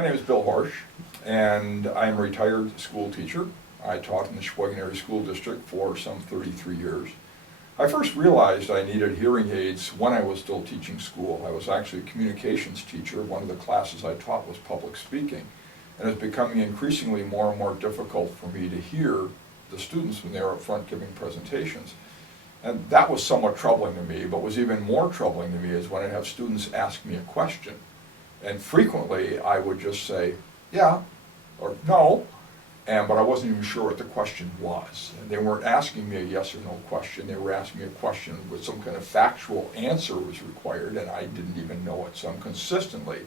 My name is Bill Horsch, and I'm a retired school teacher. I taught in the Sheboygan Area School District for some 33 years. I first realized I needed hearing aids when I was still teaching school. I was actually a communications teacher. One of the classes I taught was public speaking, and it's becoming increasingly more and more difficult for me to hear the students when they're up front giving presentations. And that was somewhat troubling to me, but what was even more troubling to me is when I'd have students ask me a question. And frequently I would just say, yeah, or no, but I wasn't even sure what the question was. And they weren't asking me a yes or no question, they were asking me a question with some kind of factual answer was required, and I didn't even know it. So I'm consistently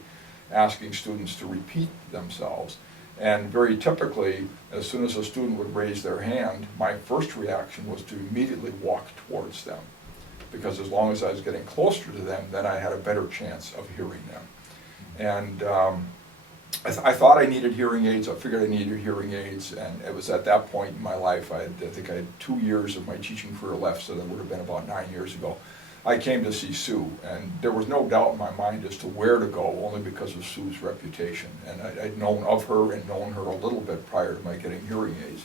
asking students to repeat themselves. And very typically, as soon as a student would raise their hand, my first reaction was to immediately walk towards them. Because as long as I was getting closer to them, then I had a better chance of hearing them. And I thought I needed hearing aids. I figured I needed hearing aids, and it was at that point in my life, I think I had 2 years of my teaching career left, so that would have been about 9 years ago. I came to see Sue, and there was no doubt in my mind as to where to go, only because of Sue's reputation. And I'd known of her and known her a little bit prior to my getting hearing aids.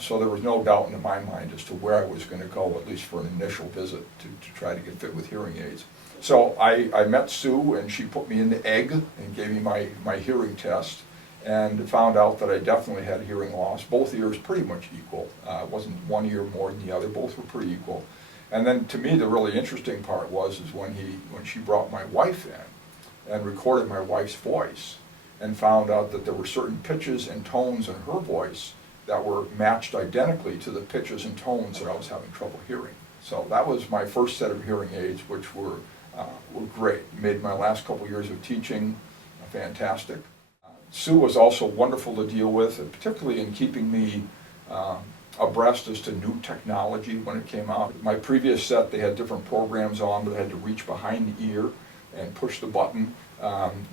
So there was no doubt in my mind as to where I was going to go, at least for an initial visit, to try to get fit with hearing aids. So I met Sue, and she put me in the egg and gave me my hearing test, and found out that I definitely had hearing loss. Both ears pretty much equal. It wasn't one ear more than the other. Both were pretty equal. And then to me the really interesting part was when she brought my wife in and recorded my wife's voice and found out that there were certain pitches and tones in her voice that were matched identically to the pitches and tones that I was having trouble hearing. So that was my first set of hearing aids, which were great. Made my last couple years of teaching fantastic. Sue was also wonderful to deal with, particularly in keeping me abreast as to new technology when it came out. My previous set, they had different programs on, but I had to reach behind the ear and push the button,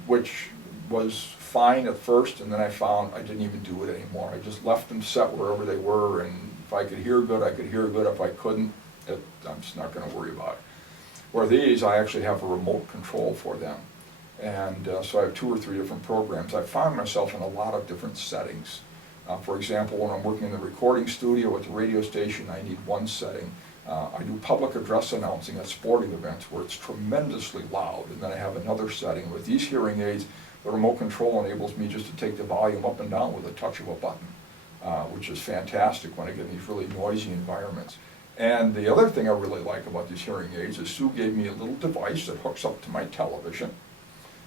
which was fine at first, and then I found I didn't even do it anymore. I just left them set wherever they were, and if I could hear good, I could hear good. If I couldn't, I'm just not going to worry about it. Where these, I actually have a remote control for them. And so I have 2 or 3 different programs. I found myself in a lot of different settings. For example, when I'm working in the recording studio at the radio station, I need one setting. I do public address announcing at sporting events where it's tremendously loud, and then I have another setting. With these hearing aids, the remote control enables me just to take the volume up and down with a touch of a button, which is fantastic when I get in these really noisy environments. And the other thing I really like about these hearing aids is Sue gave me a little device that hooks up to my television.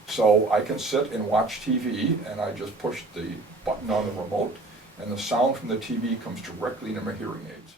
So I can sit and watch TV, and I just push the button on the remote, and the sound from the TV comes directly into my hearing aids.